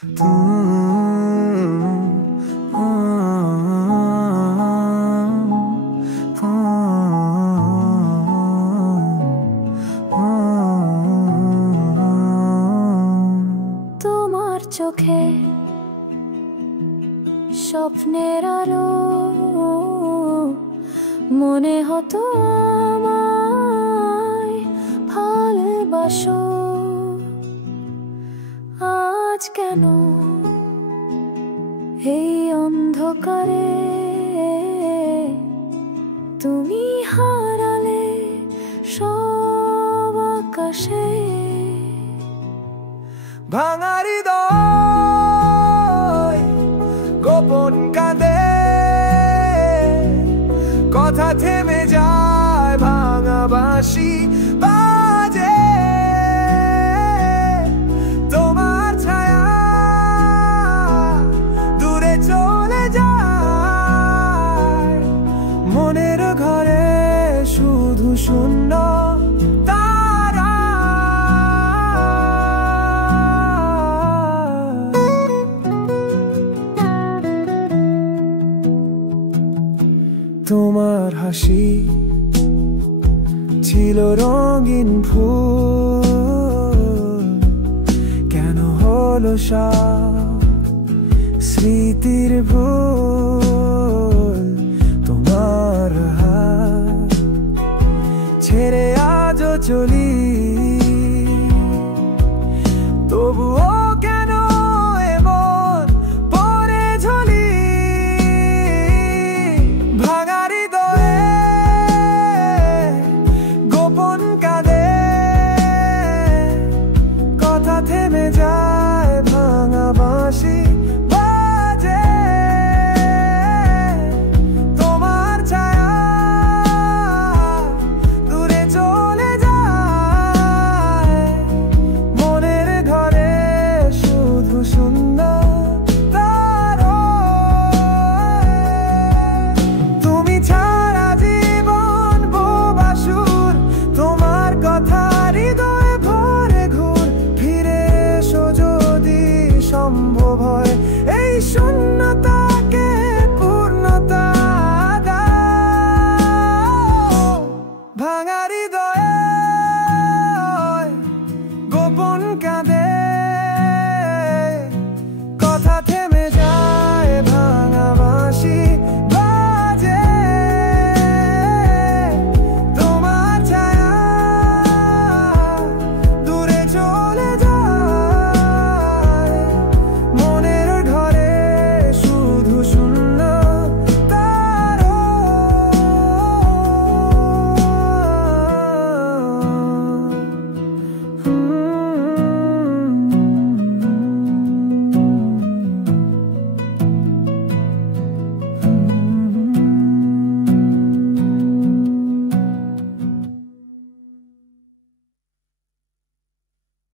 তোমার চোখে স্বপ্নের আলো মনে হতো আমায় ভালোবাসো। আজ কেন এই অন্ধকারে তুমি হারালে সব আকাশে? ভাঙা হৃদয় গোপন কাঁদে, কথা থেমে যায়, ভাঙা বাঁশি বাজে। তোমার ছায়া দূরে চলে যায়, মনের ঘরে শুধু শূন্য তারা। তোমার হাসি ছিল রঙিন ফুল, কেন হলো সব স্মৃতির ভুল? তোমার হাত ছেড়ে আজও চলি, তবুও কেন এমন পরে ঝলি? ভাঙা হৃদয়ে গোপন কাঁদে, কথা থেমে যায়, ভাঙা বাঁশি বাজে। তোমার ছায়া দূরে চলে যায়, মনের ঘরে শুধু সুন্দর তারা। তুমি ছাড়া জীবন বোবা সুর, তোমার কথা হৃদয়ে ভরে ঘুর। ফিরে এসো যদি সম্ভব হয়, এই শূন্যতাকে পূর্ণতা দাও। ভাঙা হৃদয়ে গোপন কাঁদে,